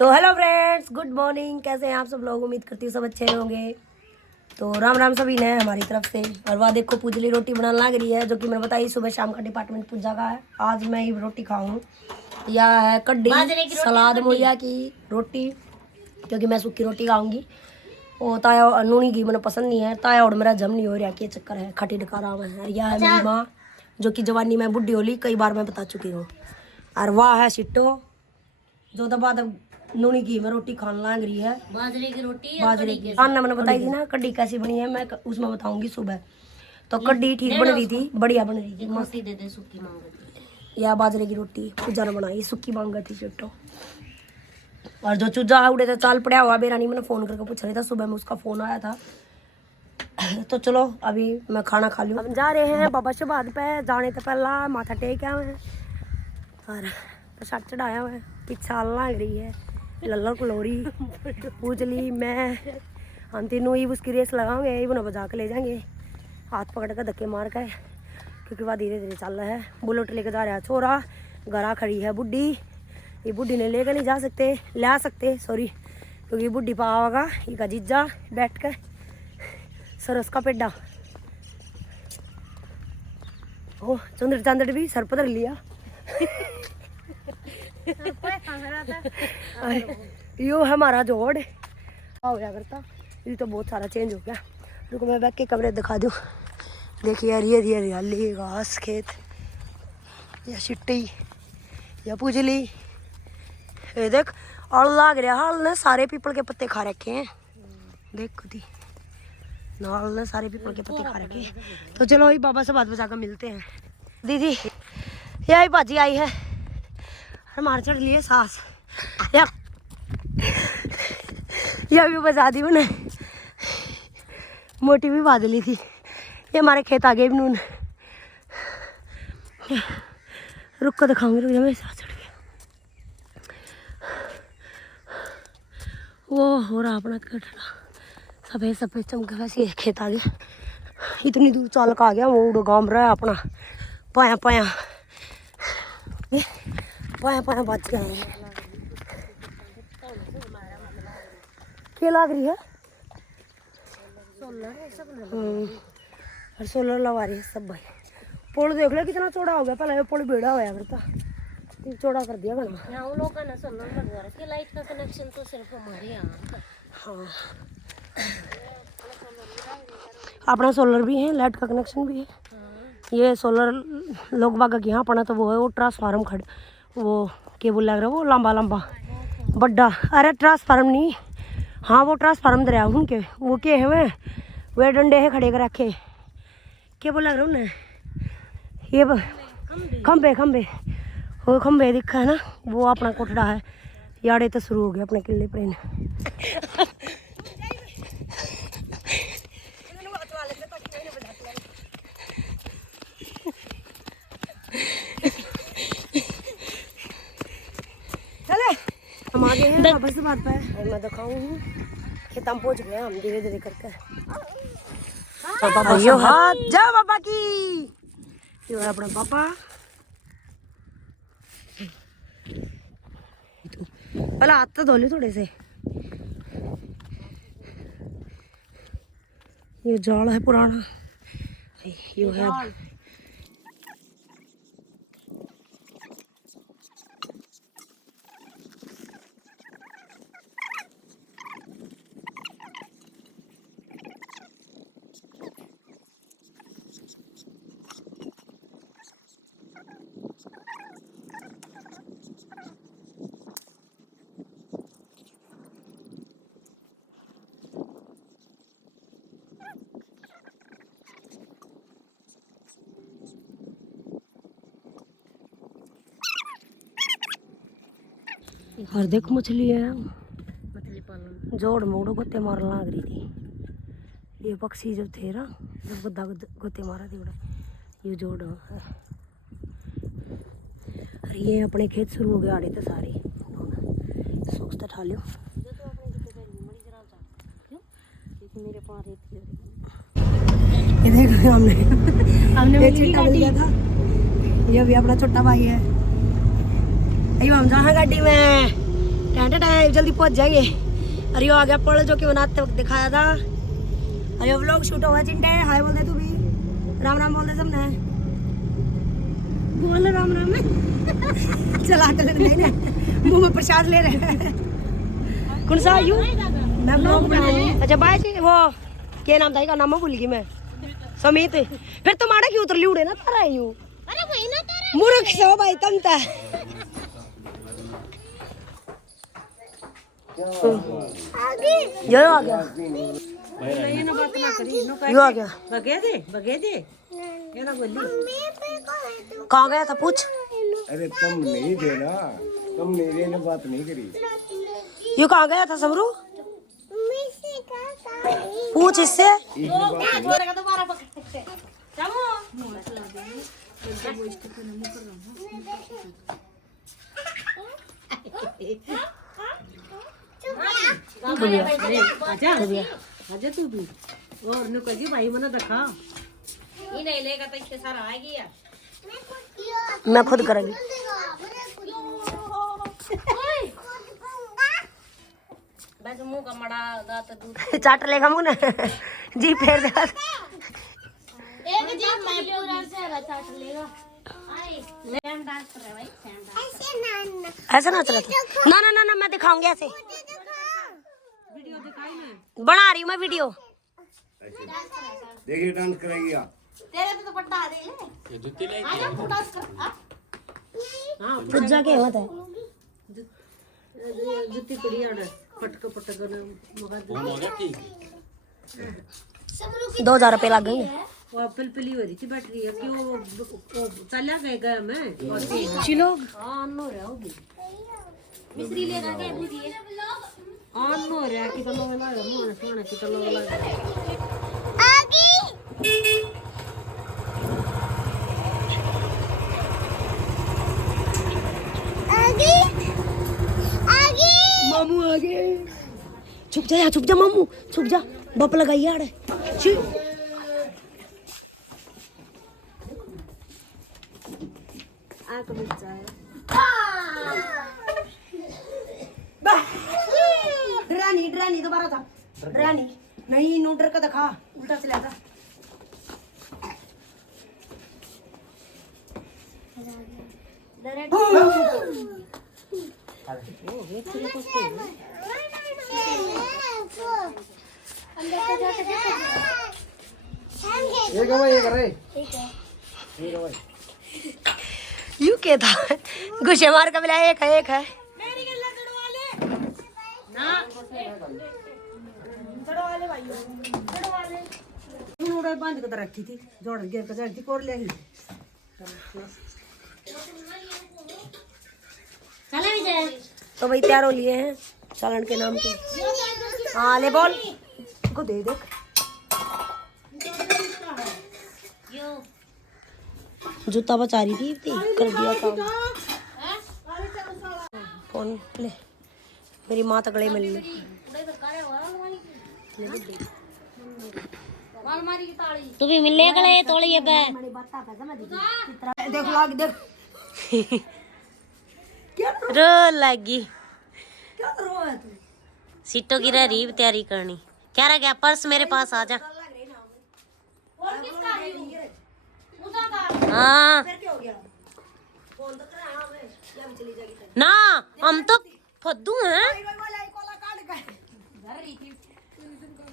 तो hello friends, good morning. कैसे हैं आप सब लोग? उम्मीद करती हूँ सब अच्छे होंगे। तो राम राम सभी ने हमारी तरफ से। और वह देखो पूजली रोटी बनाने लग रही है, जो कि मैंने बताई सुबह शाम का डिपार्टमेंट पूजा का है। आज मैं ही रोटी खाऊँ। यह है कड्डी सलाद मुहैया की रोटी, क्योंकि मैं सूखी रोटी खाऊंगी। वो ताया नूनी घी मैंने पसंद नहीं है। ताया और मेरा जम नहीं हो रहा, क्या चक्कर है, खटी डकारा में है। यह है मेरी माँ, जो कि जवानी में बुढ़ी होली, कई बार मैं बता चुकी हूँ। और वाह है सिट्टो, जो दबा दब नूनी घी में रोटी खाने लग रही है। बाजरे की रोटी, बाजरे की। ने मैंने बताई थी ना कड्डी कैसी बनी है, मैं उसमें बताऊंगी सुबह। तो कड्डी ठीक बन रही थी, बढ़िया बन रही थी, मस्त। दे दे सूखी मांगती। या बाजरे की रोटी पूजा ने बनाई, सूखी मांगती सिट्टो। और जो चूजा उड़े तो चाल पड़ा हुआ बेरानी, मैंने फोन करके पूछ रही था सुबह में, उसका फोन आया था। तो चलो अभी मैं खाना खा लूँ। हम जा रहे हैं बाबा शबाद पे। जाने तो पहला माथा टेक आए हैं और प्रसाद चढ़ाया हुआ है। पिछा लग रही है लल्ला कलोरी पूजली मैं, हम तीनों ही उसकी रेस लगाओगे, ही उन्हें बजा के ले जाएंगे, हाथ पकड़ कर धक्के मार कर, क्योंकि वह धीरे धीरे चल रहा है। बुलेट लेके जा रहा है छोरा, गरा खड़ी है बुढ़ी। ये बुढ़ी ने लेकर नहीं जा सकते, ला सकते सॉरी, क्योंकि बुढ़ी पावागा ये जीजा बैठ कर सरस का पेड्डा। ओ चंद्र चांदड़ भी सर पर लिया। यो हमारा जोड़ हो गया करता, ये तो बहुत सारा चेंज हो गया। रुको मैं बैठ के कमरे दिखा दूँ। देखिए हरी हरी हरियाली, घास, खेत, या सिट्टी या पूजली। ये देख और लाग रहा हाल ने सारे पीपल के पत्ते खा रखे हैं। देख खुद ही नाल ने सारे पीपल के पत्ते खा रखे हैं। तो चलो ही बाबा से बात बजा कर मिलते हैं। दीदी यही भाजी आई है, हमारे चढ़ लिए सास या भी बजा दी उन्हें, मोटी भी बादली थी। ये हमारे खेत आ गए नून, रुक कर दिखाऊंगी। रुक जा, मेरे साथ चढ़ गया। वो हो रहा अपना कटड़ा, सफेद सफेद चमका। वैसे खेत आ गया, इतनी दूर चाल का आ गया। वो उड़ गाँव रहा है अपना, पाया पाया पाया पाया बच गए। क्या लग रही है? और सोलर लगा रही है सब भाई। पुल देख लो कितना चौड़ा हो गया, पहले ये पुल बेड़ा होया करता, चौड़ा कर दिया घना। यहाँ लोग का ना सोलर लगवा रहा है, लाइट का कनेक्शन तो सिर्फ हमारे यहाँ। हाँ अपना सोलर भी है, लाइट का कनेक्शन भी है। ये सोलर लोग बागा के यहाँ अपना तो वो है, वो ट्रांसफार्म खड़े, वो केबल लग रहा है, वो लंबा लंबा बड्डा। अरे ट्रांसफार्म नहीं, हाँ वो ट्रांसफार्म दरिया उनके वो के है वे डंडे है खड़े कर रखे, क्या बोल लग रहा उन्हें, ये खम्बे खम्बे, वो खम्बे दिखा है ना, वो अपना कोटड़ा है। याड़े तो शुरू हो गया अपने किले पर। हम आगे हैं वापस से बात पाए, मैं दिखाऊँ खेत हम पहुँच गए हम धीरे धीरे करके। यो हाथ जा पापा की, ये अपना पापा। पहले हाथ तो धो ले थोड़े से। ये जाल है पुराना, यो है और देख मछली है, मछली पालन जोड़ मोड़ गोते मार लग रही थी। ये पक्षी जो थे ना, जब गद्दा गोते मारा थी बड़ा, ये जोड़ है। और ये अपने खेत शुरू हो गए आड़े तो सारे सोचता ठा लियो। ये देखो हमने एक चिट्टा मिल गया था, ये भी अपना छोटा भाई है। हम जहाँ गाड़ी में टाइम जल्दी पहुंच जाएंगे। अरे यो आ गया पड़ जो कि बनाते वक्त दिखाया था। अरे व्लॉग शूट हुआ चिंटे, हाय बोल दे तू भी, राम राम बोल दे सबने, बोल राम राम। चलाते लग रहे मुंह में प्रसाद ले रहे हैं। कौन सा यू मैं ब्लॉग बनाऊं। अच्छा बाय जी, वो क्या नाम था, नाम भूल गई मैं, समीत। फिर तुम्हारा क्यों उतर लिउड़े ना तारा यू, अरे वही ना तारा मूर्ख सो भाई तुम ता। यो आ गया, यो आ गया। बगे दे ये ना बोली। कहाँ गया था पूछ। अरे तुम नहीं देना, तुम नहीं देना, बात नहीं करी। यू कहाँ गया था समरू, पूछ इससे। आजा आजा तू भी और नुको जी भाई मना दिखा। ये नहीं लेगा तो इसके सारा आएगी यार। मैं खुद करूंगी। बस मुंह का मड़ा दांत दूध चाट लेगा मुंह ना जी फेर दे। एक जी मैं पूरा से चाट लेगा। आई लैंड डांस कर रहा है भाई, सैंड डांस। ऐसा नाच रहा था। ना ना ना ना मैं दिखाऊंगी ऐसे, वीडियो दिखाई ना, बना रही हूँ मैं वीडियो। देखिए डांस करेगी आप। तेरे पे तो पट्टा आ रही है। जुत्ती ले आजा तू डांस कर। हां खुद जाके होता है। जुत्ती पड़ी आड़ पटक पटक मगा दे। 2000 रुपए लग गए। वो पिलपिली हो रही थी बैटरी है क्यों वो चला गए मैं और चिलो हां नो रे होगी मिस्त्री लेगा क्या बुझिए ऑन नो रे कि तो लोग लगा मोने सोने कि तो लोग लगा मामू आ गए। छुप जा यार, छुप जा मामू, छुप जा, बप लगाई यार। छी आंख में जाए डरानी डरानी दोबारा था, डरानी नहीं, नूडर का दिखा, उल्टा चला था। ये कब ये कर रहे? यू क्या था, गुस्से मार का मिला एक है, एक है। नूडल बांध के रखी थी जोड़ गिर के जाती कोड़ ले चले भी जाए तो भाई तैयार हो लिए हैं सालन के नाम के। हाँ ले बोल को दे दे। यो जूता बचा रही थी कर दिया काम। फोन ले, मेरी माँ तकड़े मिल ली। तू भी मिलने गले तोड़िए पे देख लाग देख रो लगी क्या रो है तू। सीटों की रही तैयारी करनी। क्या रह गया पर्स मेरे पास आ जा। हाँ ना हम तो फद्दू हैं।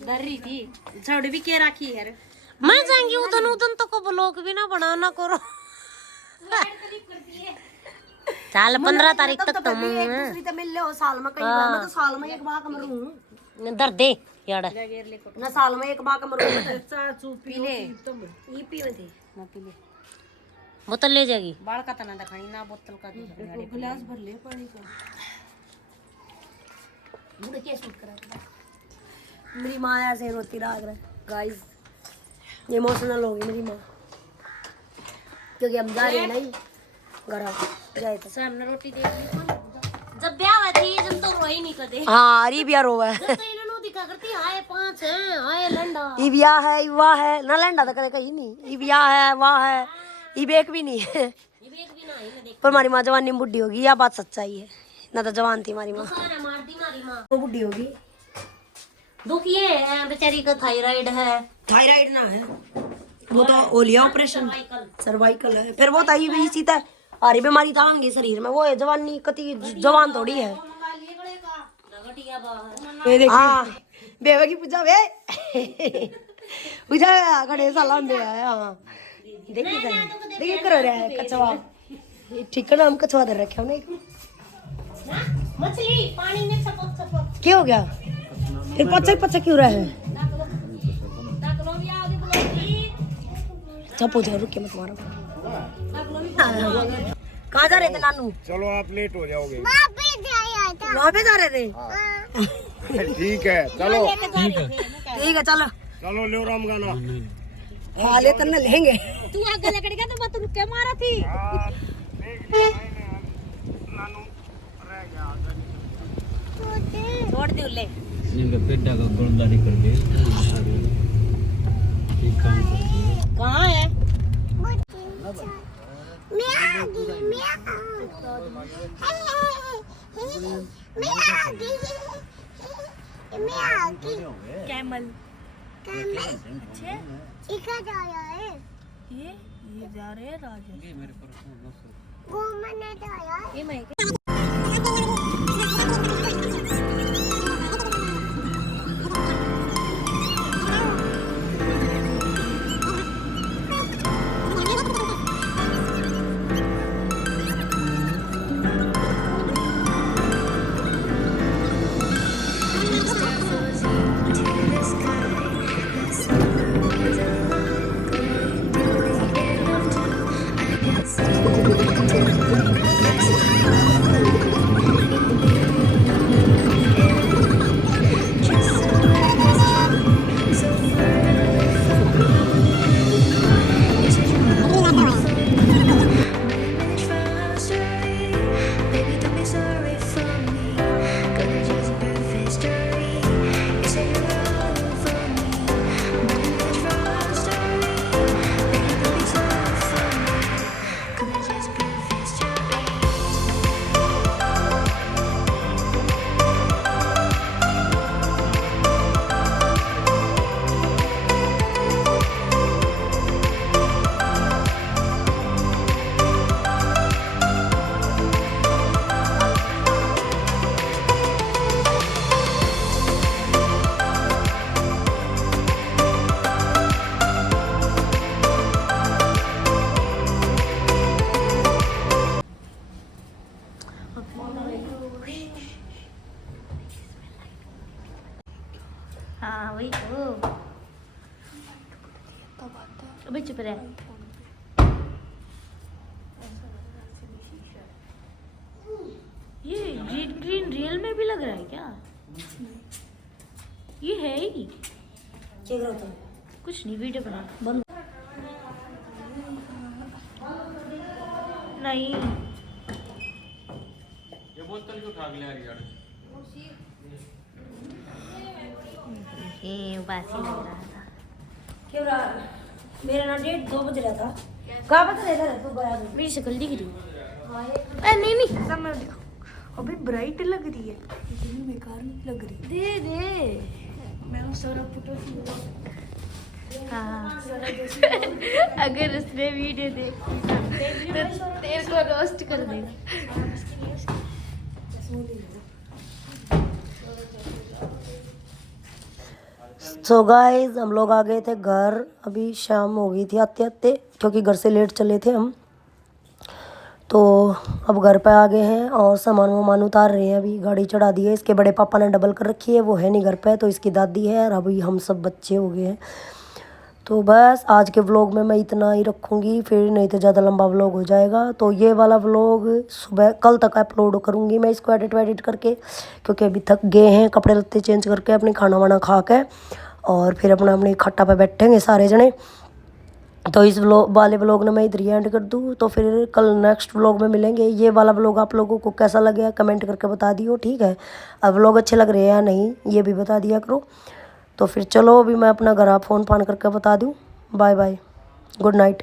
डर रही थी छोड़ भी के रखी यार मैं जाएंगी उधन उधन तो को ब्लॉक भी ना बनाना करो। चल 15 तारीख तक तुम एक दूसरी तो मिल ले हो साल में कई बार। मैं तो साल में एक बार कमरू दर दे यार ना, साल में एक बार कमरू। पीले ईपी में थी ना पीले बोतल ले जाएगी। बाल का तना दिखाई ना बोतल का गिलास भर ले पानी का। मुझे क्या शूट करा मेरी माँ ऐसे रोती रात रहे गाइस, इमोशनल होगी मेरी माँ क्योंकि हम जा रहे हैं नहीं घर गए थे। सामने रोटी दे जब ब्याह हुआ थी जब तो रोई नहीं कदे। हाँ अरे बिया रोवा है। जब तो इन्होंने दिखा करती हाय 5 है हाय लंडा ई बिया है ई वाह है ना, लैंडा तो कदे कहीं नहीं। ई बिया है वाह है ई बेक भी नहीं है। ये भी एक भी ना ही ना देख। पर हमारी माँ जवानी में बुढ़ी होगी, यह बात सच्चाई है। ना तो जवान थी हमारी माँ, खाना मारती मारी माँ। वो बुढ़ी होगी। दुख ये है बेचारी का थायराइड है। थायराइड ना है, वो तो ओलिया ऑपरेशन सर्वाइकल है। फिर वो ताई भी इसी तरह सारी बीमारी तो आएंगी शरीर में। वो है जवानी कति जवान थोड़ी है। हाँ बेवे की पूजा वे पूजा खड़े साला में है। हाँ देखिए करो रहा है कछवा, ठीक है ना, हम कछवा दे रखे हमने। मछली पानी में छपक छपक क्या हो गया फिर? पचा पचा क्यों रहा है? अच्छा पूछा, रुक के मत मारो। कहाँ जा रहे थे नानू? चलो आप लेट हो जाओगे। वहाँ पे जा रहे थे? ठीक है चलो, ठीक है चलो। चलो ले राम गाना। हाँ ले तो लेंगे। तू आगे लकड़ी का तो बात रुक के मारा थी। छोड़ दे ले। इनका पेड़ा का गोलदारी कर दे। ठीक काम कर दे। कहाँ है? कैमल। ये जा रहे हैं राजा। ये मैं हाँ वही तो। अबे चुप रह। ये ग्रीन ग्रीन रियल में भी लग रहा है क्या? ये है ही क्या करो तुम? कुछ नहीं, वीडियो बना। बंद। नहीं ये बोतल क्यों उठा के ले आ रही यार? ये बासी लग रहा था। क्यों रहा? मेरा ना 1:30 बज रहा था। कहाँ पता रहता है तू गया? मेरी शक्ल दिख रही अरे नहीं नहीं सामने दिखो। अभी ब्राइट लग रही है लेकिन बेकार नहीं लग रही। दे दे। मैं वो सारा फोटो हाँ अगर उसने वीडियो देखी तो तेरे को रोस्ट कर देगा। सो गाइस हम लोग आ गए थे घर। अभी शाम हो गई थी आते आते, क्योंकि घर से लेट चले थे हम। तो अब घर पे आ गए हैं और सामान वामान उतार रहे हैं। अभी गाड़ी चढ़ा दी है। इसके बड़े पापा ने डबल कर रखी है, वो है नहीं घर पे, तो इसकी दादी है और अभी हम सब बच्चे हो गए हैं। तो बस आज के व्लॉग में मैं इतना ही रखूँगी, फिर नहीं तो ज़्यादा लंबा व्लॉग हो जाएगा। तो ये वाला व्लॉग सुबह कल तक अपलोड करूँगी मैं इसको एडिट करके, क्योंकि अभी थक गए हैं। कपड़े लत्ते चेंज करके अपने खाना वाना खा के और फिर अपने खट्टा पे बैठेंगे सारे जने। तो इस वाले व्लॉग ने मैं इधर ही एंड कर दूँ। तो फिर कल नेक्स्ट व्लॉग में मिलेंगे। ये वाला व्लॉग आप लोगों को कैसा लगे कमेंट करके बता दियो, ठीक है। अब व्लॉग अच्छे लग रहे हैं या नहीं ये भी बता दिया करो। तो फिर चलो अभी मैं अपना घर फ़ोन फान करके बता दूँ। Bye bye, good night.